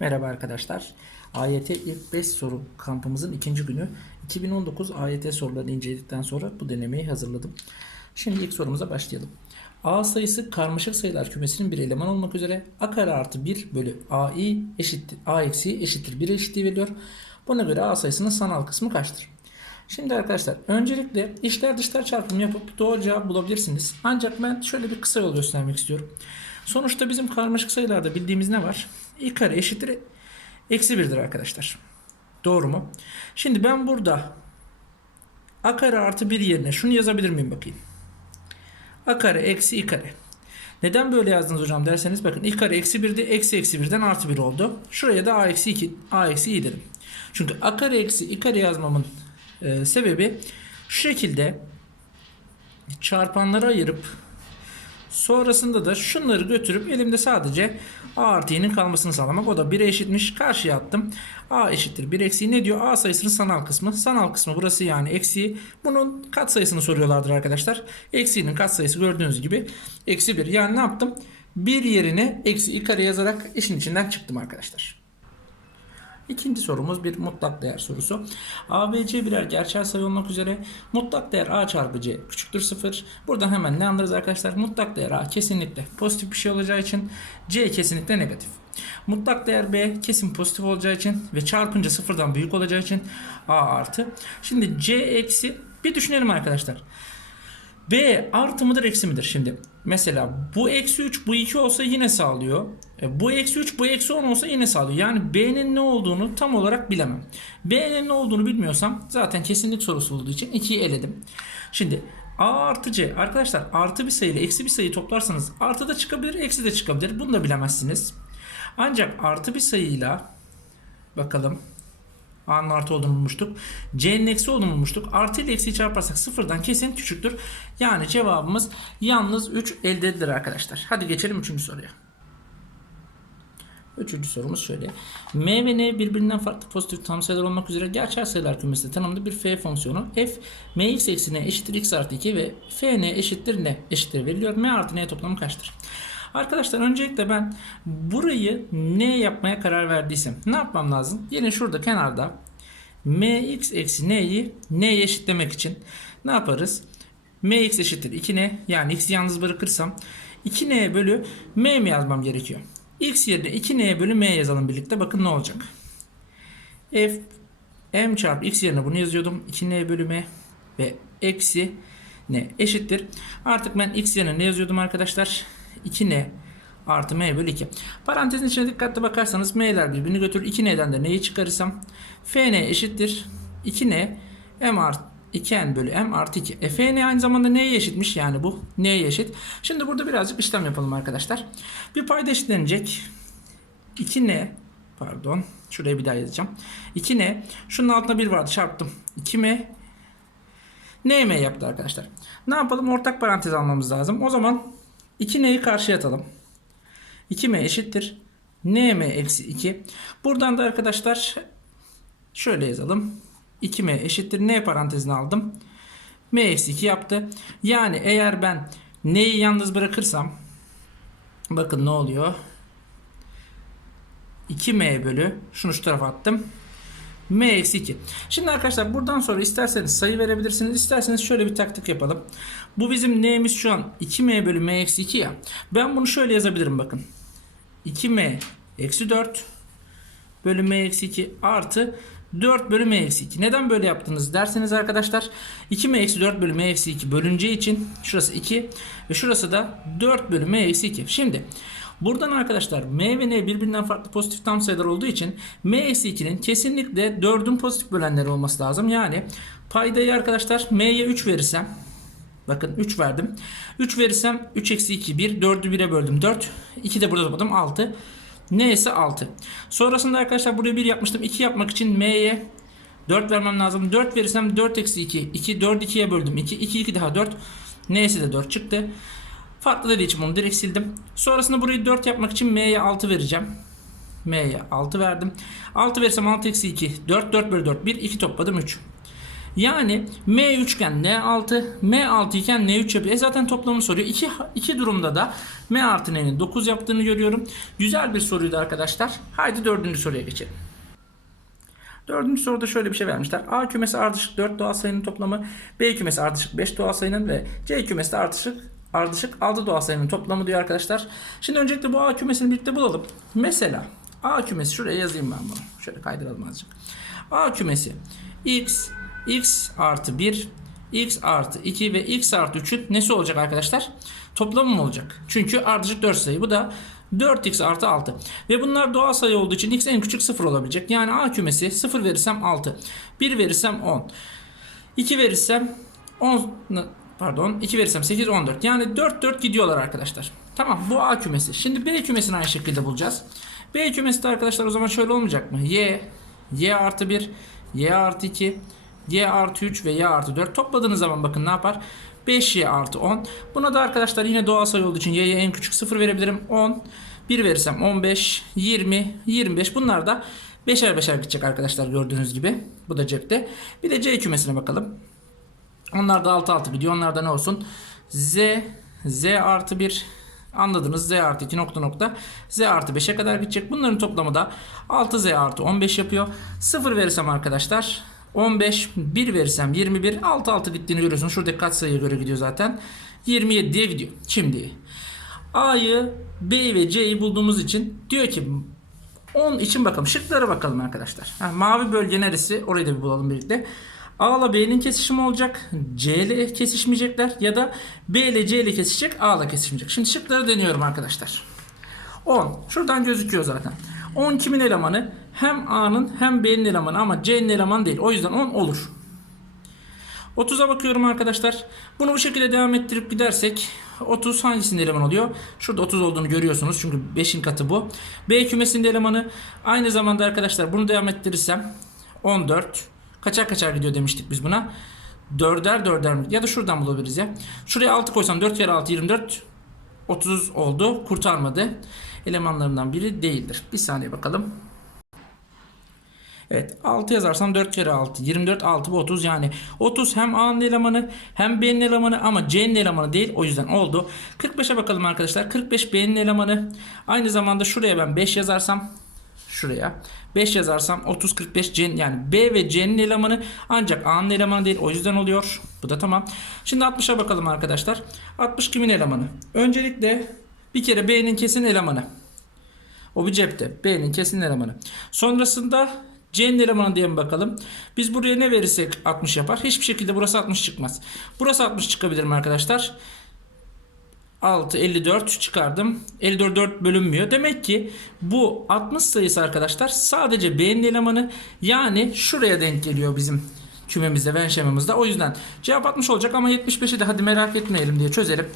Merhaba arkadaşlar. AYT ilk 5 soru kampımızın ikinci günü. 2019 AYT sorularını inceledikten sonra bu denemeyi hazırladım. Şimdi ilk sorumuza başlayalım. A sayısı karmaşık sayılar kümesinin bir eleman olmak üzere a kare artı 1 bölü a'yı eşittir a eksi eşittir 1 eşitliği veriliyor. Buna göre a sayısının sanal kısmı kaçtır? Şimdi arkadaşlar öncelikle işler dışlar çarpımı yapıp doğru cevap bulabilirsiniz. Ancak ben şöyle bir kısa yol göstermek istiyorum. Sonuçta bizim karmaşık sayılarda bildiğimiz ne var? İ kare eşittir eksi 1'dir arkadaşlar. Doğru mu? Şimdi ben burada a kare artı 1 yerine şunu yazabilir miyim bakayım? a kare eksi i kare. Neden böyle yazdınız hocam derseniz bakın i kare eksi 1'de eksi eksi 1'den artı 1 oldu. Şuraya da a eksi 2 a eksi i dedim. Çünkü a kare eksi i kare yazmamın e, sebebi şu şekilde çarpanları ayırıp sonrasında da şunları götürüp elimde sadece a artı kalmasını sağlamak. O da 1'e eşitmiş. Karşıya attım. a eşittir 1 eksi ne diyor? a sayısının sanal kısmı. Sanal kısmı burası yani eksi. Bunun kat sayısını soruyorlardır arkadaşlar. Eksi'nin kat sayısı gördüğünüz gibi eksi 1. Yani ne yaptım? 1 yerine eksi i kare yazarak işin içinden çıktım arkadaşlar. İkinci sorumuz bir mutlak değer sorusu. A, B, C birer gerçel sayı olmak üzere mutlak değer A çarpı C küçüktür 0. Buradan hemen ne anlarız arkadaşlar? Mutlak değer A kesinlikle pozitif bir şey olacağı için C kesinlikle negatif. Mutlak değer B kesin pozitif olacağı için ve çarpınca sıfırdan büyük olacağı için A artı. Şimdi C eksi bir düşünelim arkadaşlar. B artı mıdır eksi midir? Şimdi mesela bu eksi 3 bu 2 olsa yine sağlıyor. E, bu eksi 3 bu eksi 10 olsa yine sağlıyor. Yani B'nin ne olduğunu tam olarak bilemem. B'nin ne olduğunu bilmiyorsam zaten kesinlik sorusu olduğu için 2'yi eledim. Şimdi A artı C arkadaşlar artı bir sayı ile eksi bir sayıyı toplarsanız artı da çıkabilir eksi de çıkabilir. Bunu da bilemezsiniz. Ancak artı bir sayıyla bakalım A'nın artı olduğunu bulmuştuk. C'nin eksi olduğunu bulmuştuk. Artı ile eksiyi çarparsak sıfırdan kesin küçüktür. Yani cevabımız yalnız 3 elde edilir arkadaşlar. Hadi geçelim 3. soruya. Üçüncü sorumuz şöyle. M ve N birbirinden farklı pozitif tam sayılar olmak üzere gerçel sayılar kümesinde tanımlı bir f fonksiyonu f mx eksi n eşittir x artı 2 ve f n eşittir n eşittir veriliyor. m artı n toplamı kaçtır? Arkadaşlar öncelikle ben burayı ne yapmaya karar verdiysem ne yapmam lazım? Yine şurada kenarda mx eksi n'yi n'ye eşitlemek için ne yaparız? mx eşittir 2n yani x'i yalnız bırakırsam 2n bölü m mi yazmam gerekiyor? x yerine 2n bölü m yazalım birlikte bakın ne olacak? f m çarpı x yerine bunu yazıyordum 2n bölü m ve eksi n eşittir. Artık ben x yerine ne yazıyordum arkadaşlar? 2n artı m bölü 2. Parantezin içine dikkatli bakarsanız m'ler birbirini götürür. 2n'den de neyi çıkarırsam fn eşittir. 2n m artı 2n bölü m artı 2. E, fn aynı zamanda neye eşitmiş? Yani bu neye eşit? Şimdi burada birazcık işlem yapalım arkadaşlar. Bir payda eşitlenecek. 2n pardon şuraya bir daha yazacağım. 2n şunun altına 1 vardı çarptım. 2m nm yaptı arkadaşlar. Ne yapalım? Ortak parantez almamız lazım. O zaman 2n'yi karşıya atalım. 2m eşittir. nm eksi 2. Buradan da arkadaşlar şöyle yazalım. 2m eşittir n parantezine aldım. m eksi 2 yaptı. Yani eğer ben n'yi yalnız bırakırsam bakın ne oluyor. 2m bölü şunu şu tarafa attım. M eksi 2. Şimdi arkadaşlar buradan sonra isterseniz sayı verebilirsiniz. isterseniz şöyle bir taktik yapalım. Bu bizim n'imiz şu an 2m bölü m eksi 2 ya. Ben bunu şöyle yazabilirim bakın. 2m eksi 4 bölü m eksi 2 artı 4 bölü m eksi 2. Neden böyle yaptınız derseniz arkadaşlar 2m eksi 4 bölü m eksi 2 bölüneceği için şurası 2 ve şurası da 4 bölü m eksi 2. Şimdi buradan arkadaşlar m ve n birbirinden farklı pozitif tam sayılar olduğu için m eksi 2'nin kesinlikle 4'ün pozitif bölenleri olması lazım. Yani paydayı arkadaşlar m'ye 3 verirsem Bakın 3 verdim. 3 verirsem 3 eksi 2 1. 4'ü 1'e böldüm 4. 2 de burada topladım 6. N ise 6. Sonrasında arkadaşlar buraya 1 yapmıştım. 2 yapmak için M'ye 4 vermem lazım. 4 verirsem 4 eksi 2. 2 4 2'ye böldüm. 2 2 2 daha 4. N'si de 4 çıktı. Farklı dediği için bunu direkt sildim. Sonrasında burayı 4 yapmak için M'ye 6 vereceğim. M'ye 6 verdim. 6 verirsem 6 eksi 2. 4 4 bölü 4 1. 2 topladım 3. Yani M üçgen N6, M6 iken N3 yapıyor. E zaten toplamını soruyor. İki, iki durumda da M artı N'nin 9 yaptığını görüyorum. Güzel bir soruydu arkadaşlar. Haydi dördüncü soruya geçelim. Dördüncü soruda şöyle bir şey vermişler. A kümesi ardışık 4 doğal sayının toplamı, B kümesi ardışık 5 doğal sayının ve C kümesi de ardışık ardışık 6 doğal sayının toplamı diyor arkadaşlar. Şimdi öncelikle bu A kümesini birlikte bulalım. Mesela A kümesi şuraya yazayım ben bunu. Şöyle kaydıralım azıcık. A kümesi x x artı 1 x artı 2 ve x artı 3'ün nesi olacak arkadaşlar? Toplamı mı olacak? Çünkü ardışık 4 sayı. Bu da 4x artı 6. Ve bunlar doğal sayı olduğu için x en küçük 0 olabilecek. Yani A kümesi 0 verirsem 6. 1 verirsem 10. 2 verirsem 10 pardon 2 verirsem 8 14. Yani 4 4 gidiyorlar arkadaşlar. Tamam bu A kümesi. Şimdi B kümesini aynı şekilde bulacağız. B kümesi de arkadaşlar o zaman şöyle olmayacak mı? Y Y artı 1 Y artı 2 Y artı 3 ve Y artı 4 topladığınız zaman bakın ne yapar? 5Y artı 10. Buna da arkadaşlar yine doğal sayı olduğu için Y'ye en küçük 0 verebilirim. 10. 1 verirsem 15, 20, 25. Bunlar da beşer beşer gidecek arkadaşlar gördüğünüz gibi. Bu da cepte. Bir de C kümesine bakalım. Onlar da 6 6 gidiyor. Onlar da ne olsun? Z, Z artı 1 anladınız. Z artı 2 nokta nokta. Z artı 5'e kadar gidecek. Bunların toplamı da 6Z artı 15 yapıyor. 0 verirsem arkadaşlar 15, 1 verirsem 21, 6 6 gittiğini görüyorsunuz. Şuradaki katsayıya göre gidiyor zaten. 27 diye gidiyor. Şimdi A'yı, B ve C'yi bulduğumuz için diyor ki 10 için bakalım. Şıklara bakalım arkadaşlar. Ha, mavi bölge neresi? Orayı da bir bulalım birlikte. A ile B'nin kesişimi olacak. C ile kesişmeyecekler. Ya da B ile C ile kesişecek. A ile kesişmeyecek. Şimdi şıkları deniyorum arkadaşlar. 10. Şuradan gözüküyor zaten. 10 kimin elemanı? Hem A'nın hem B'nin elemanı ama C'nin elemanı değil. O yüzden 10 olur. 30'a bakıyorum arkadaşlar. Bunu bu şekilde devam ettirip gidersek 30 hangisinin eleman oluyor? Şurada 30 olduğunu görüyorsunuz. Çünkü 5'in katı bu. B kümesinin elemanı. Aynı zamanda arkadaşlar bunu devam ettirirsem 14. Kaçar kaçar gidiyor demiştik biz buna. 4'er 4'er mi? Ya da şuradan bulabiliriz ya. Şuraya 6 koysam 4 kere 6 24. 30 oldu. Kurtarmadı. Elemanlarından biri değildir. Bir saniye bakalım. Evet 6 yazarsam 4 kere 6 24 6 bu 30 yani 30 hem A'nın elemanı hem B'nin elemanı ama C'nin elemanı değil o yüzden oldu. 45'e bakalım arkadaşlar 45 B'nin elemanı aynı zamanda şuraya ben 5 yazarsam şuraya 5 yazarsam 30 45 C yani B ve C'nin elemanı ancak A'nın elemanı değil o yüzden oluyor. Bu da tamam. Şimdi 60'a bakalım arkadaşlar. 60 kimin elemanı? Öncelikle bir kere B'nin kesin elemanı. O bir cepte. B'nin kesin elemanı. Sonrasında C'nin elemanı diye mi bakalım? Biz buraya ne verirsek 60 yapar. Hiçbir şekilde burası 60 çıkmaz. Burası 60 çıkabilir mi arkadaşlar? 6 54 çıkardım. 54 4 bölünmüyor. Demek ki bu 60 sayısı arkadaşlar sadece B'nin elemanı yani şuraya denk geliyor bizim kümemizde Venn şemamızda. O yüzden cevap 60 olacak ama 75'i de hadi merak etmeyelim diye çözelim.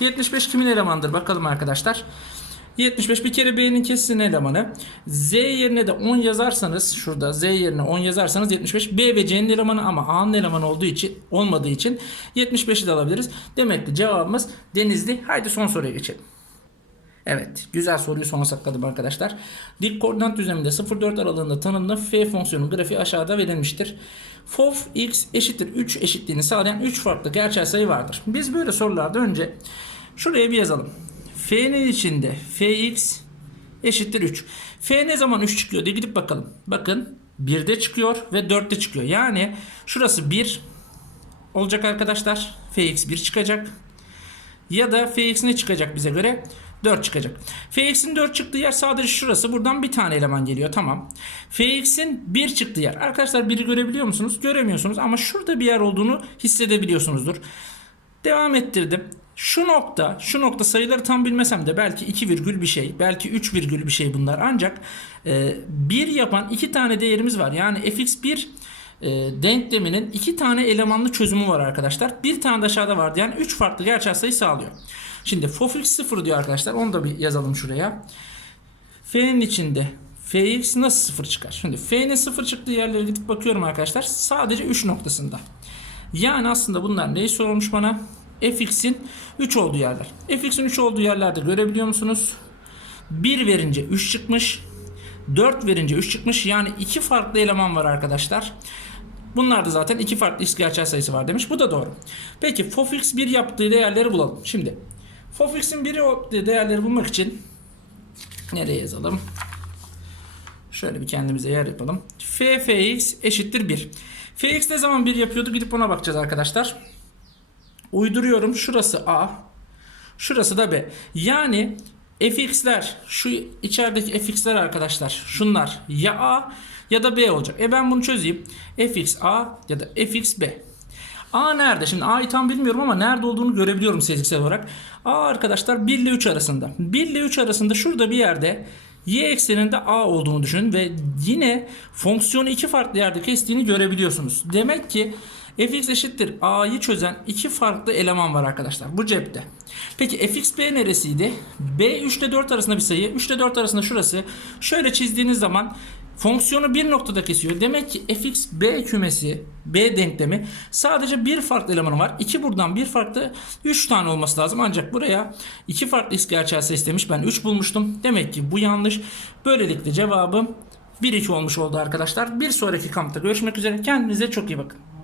75 kimin elemanıdır bakalım arkadaşlar. 75 bir kere B'nin kesin elemanı. Z yerine de 10 yazarsanız şurada Z yerine 10 yazarsanız 75 B ve C'nin elemanı ama A'nın elemanı olduğu için olmadığı için 75'i de alabiliriz. Demek ki cevabımız Denizli. Haydi son soruya geçelim. Evet, güzel soruyu sona sakladım arkadaşlar. Dik koordinat düzleminde 0-4 aralığında tanımlı f fonksiyonun grafiği aşağıda verilmiştir. Fof x eşittir 3 eşitliğini sağlayan 3 farklı gerçel sayı vardır. Biz böyle sorularda önce şuraya bir yazalım. F'nin içinde Fx eşittir 3. F ne zaman 3 çıkıyor diye gidip bakalım. Bakın 1'de çıkıyor ve 4'te çıkıyor. Yani şurası 1 olacak arkadaşlar. Fx 1 çıkacak. Ya da Fx ne çıkacak bize göre? 4 çıkacak. Fx'in 4 çıktığı yer sadece şurası. Buradan bir tane eleman geliyor. Tamam. Fx'in 1 çıktığı yer. Arkadaşlar 1'i görebiliyor musunuz? Göremiyorsunuz ama şurada bir yer olduğunu hissedebiliyorsunuzdur. Devam ettirdim. Şu nokta, şu nokta sayıları tam bilmesem de belki 2 virgül bir şey, belki 3 virgül bir şey bunlar. Ancak e, 1 yapan iki tane değerimiz var. Yani fx1 e, denkleminin iki tane elemanlı çözümü var arkadaşlar. Bir tane de aşağıda vardı. Yani 3 farklı gerçel sayı sağlıyor. Şimdi fofx 0 diyor arkadaşlar. Onu da bir yazalım şuraya. F'nin içinde fx nasıl 0 çıkar? Şimdi f'nin 0 çıktığı yerlere gidip bakıyorum arkadaşlar. Sadece 3 noktasında. Yani aslında bunlar neyi sorulmuş bana? Fx'in 3 olduğu yerler. fx'in 3 olduğu yerlerde görebiliyor musunuz? 1 verince 3 çıkmış. 4 verince 3 çıkmış. Yani iki farklı eleman var arkadaşlar. Bunlarda zaten iki farklı x gerçel sayısı var demiş. Bu da doğru. Peki fofx 1 yaptığı değerleri bulalım. Şimdi fofx'in 1 yaptığı değerleri bulmak için nereye yazalım? Şöyle bir kendimize yer yapalım. f fx eşittir 1. fx ne zaman 1 yapıyordu? Gidip ona bakacağız arkadaşlar. Uyduruyorum. Şurası a. Şurası da b. Yani fx'ler şu içerideki fx'ler arkadaşlar şunlar ya a ya da b olacak. E ben bunu çözeyim. fx a ya da fx b. A nerede? Şimdi A'yı tam bilmiyorum ama nerede olduğunu görebiliyorum seziksel olarak. A arkadaşlar 1 ile 3 arasında. 1 ile 3 arasında şurada bir yerde y ekseninde A olduğunu düşünün ve yine fonksiyonu iki farklı yerde kestiğini görebiliyorsunuz. Demek ki fx eşittir a'yı çözen iki farklı eleman var arkadaşlar. Bu cepte. Peki fx b neresiydi? b 3 ile 4 arasında bir sayı. 3 ile 4 arasında şurası. Şöyle çizdiğiniz zaman fonksiyonu bir noktada kesiyor. Demek ki fx b kümesi b denklemi sadece bir farklı elemanı var. 2 buradan bir farklı 3 tane olması lazım. Ancak buraya iki farklı gerçel sayısı demiş. Ben 3 bulmuştum. Demek ki bu yanlış. Böylelikle cevabım 1-2 olmuş oldu arkadaşlar. Bir sonraki kampta görüşmek üzere. Kendinize çok iyi bakın.